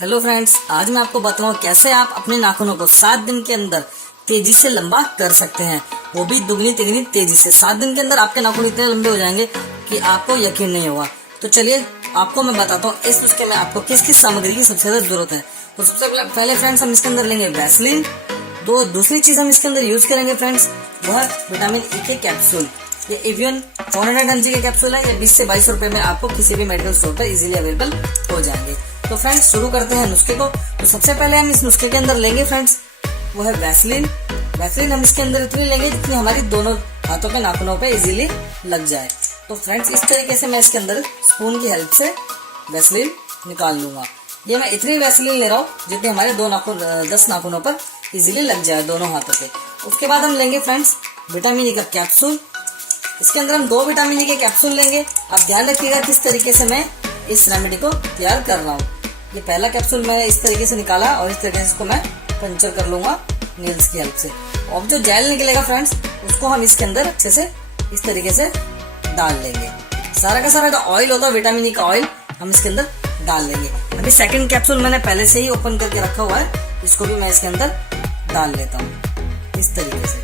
Hello friends, आज मैं आपको बताऊंगा कैसे आप अपने नाखूनों को 7 दिन के अंदर तेजी से लंबा कर सकते हैं, वो भी दुगनी तिगनी तेजी से। 7 दिन के अंदर आपके नाखून इतने लंबे हो जाएंगे कि आपको यकीन नहीं होगा। तो चलिए आपको मैं बताता हूँ इस नुस्खे में आपको किस किस सामग्री की सबसे ज्यादा जरूरत है। तो सबसे पहले फ्रेंड्स हम इसके अंदर लेंगे वैसलीन। दूसरी चीज हम इसके अंदर यूज करेंगे फ्रेंड्स, वह विटामिन ई के कैप्सूल। ये एवियन 400 mg के कैप्सूल है। ये 20 से 22 रुपए में आपको किसी भी मेडिकल स्टोर पर इजीली अवेलेबल हो जाएंगे। तो फ्रेंड्स शुरू करते हैं नुस्खे को। तो सबसे पहले हम इस नुस्खे के अंदर लेंगे फ्रेंड्स, वो है वैसलीन। वैसलीन हम इसके अंदर इतनी लेंगे जितनी हमारी दोनों हाथों के नाखूनों पे इजीली लग जाए। तो फ्रेंड्स इस तरीके से मैं इसके अंदर स्पून की हेल्प से वैसलीन निकाल लूंगा। ये मैं इतनी वैसलीन ले रहा हूँ जितनी हमारे 10 नाखूनों पर इजीली लग जाए दोनों हाथों पे। उसके बाद हम लेंगे फ्रेंड्स विटामिन ई का कैप्सूल। इसके अंदर हम 2 विटामिन ई के कैप्सूल लेंगे। आप ध्यान रखिएगा किस तरीके से मैं इस रेमेडी को तैयार कर रहा हूँ। ये पहला कैप्सूल मैंने इस तरीके से निकाला और इस तरीके से इसको मैं पंचर कर लूंगा नील्स की हेल्प से। और जो जेल निकलेगा फ्रेंड्स उसको हम इसके अंदर अच्छे से इस तरीके से डाल लेंगे। सारा का सारा जो ऑयल होता है विटामिन ई का ऑयल हम इसके अंदर डाल लेंगे। अभी सेकंड कैप्सूल मैंने पहले से ही ओपन करके रखा हुआ है, इसको भी मैं इसके अंदर डाल लेता हूँ इस तरीके से।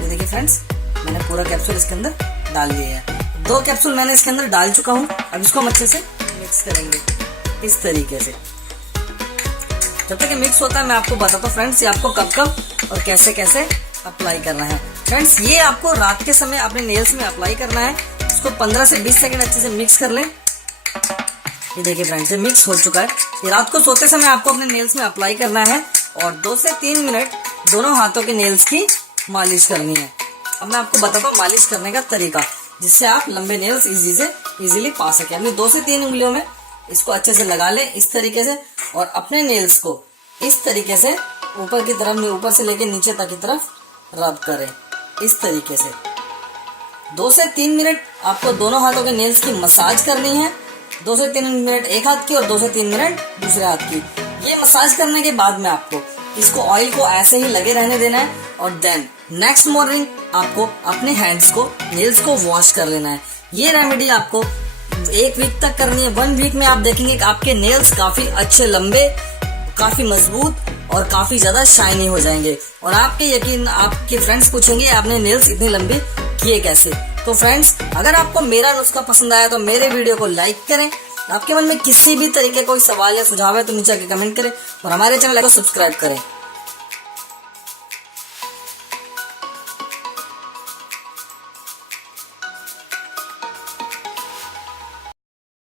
ये देखिए फ्रेंड्स, मैंने पूरा कैप्सूल इसके अंदर डाल लिया है। 2 कैप्सूल मैंने इसके अंदर डाल चुका हूँ। अब इसको हम अच्छे से मिक्स करेंगे इस तरीके से। जब तक ये मिक्स होता है मैं आपको बताता हूँ फ्रेंड्स ये आपको कब कब और कैसे कैसे अप्लाई करना है। फ्रेंड्स ये आपको रात के समय अपने नेल्स में अप्लाई करना है। इसको 15 से 20 सेकंड अच्छे से मिक्स कर लें। ये देखिए फ्रेंड्स ये मिक्स हो चुका है। ये रात को सोते समय आपको अपने नेल्स में अप्लाई करना है और 2 से 3 मिनट दोनों हाथों के नेल्स की मालिश करनी है। अब मैं आपको बताता हूँ मालिश करने का तरीका, जिससे आप लंबे नेल्स इजीली पा सके। अपनी 2 से 3 उंगलियों में इसको अच्छे से लगा लें इस तरीके से और अपने नेल्स को इस तरीके से ऊपर की तरफ, ऊपर से लेके नीचे तक की तरफ रब करें इस तरीके से। 2 से 3 मिनट आपको दोनों हाथों के नेल्स की मसाज करनी है। 2 से 3 मिनट एक हाथ की और 2 से 3 मिनट दूसरे हाथ की। ये मसाज करने के बाद में आपको इसको ऑयल को ऐसे ही लगे रहने देना है और देन नेक्स्ट मॉर्निंग आपको अपने हैंड्स को, नेल्स को वॉश कर लेना है। ये रेमेडी आपको 1 वीक तक करनी है। 1 वीक में आप देखेंगे कि आपके नेल्स काफी अच्छे, लंबे, काफी मजबूत और काफी ज्यादा शाइनी हो जाएंगे। और आपके फ्रेंड्स पूछेंगे आपने नेल्स इतनी लंबी किए कैसे। तो फ्रेंड्स अगर आपको मेरा नुस्खा पसंद आया तो मेरे वीडियो को लाइक करें। आपके मन में किसी भी तरीके कोई सवाल या सुझाव है तो नीचे आके कमेंट करें और हमारे चैनल को सब्सक्राइब करें।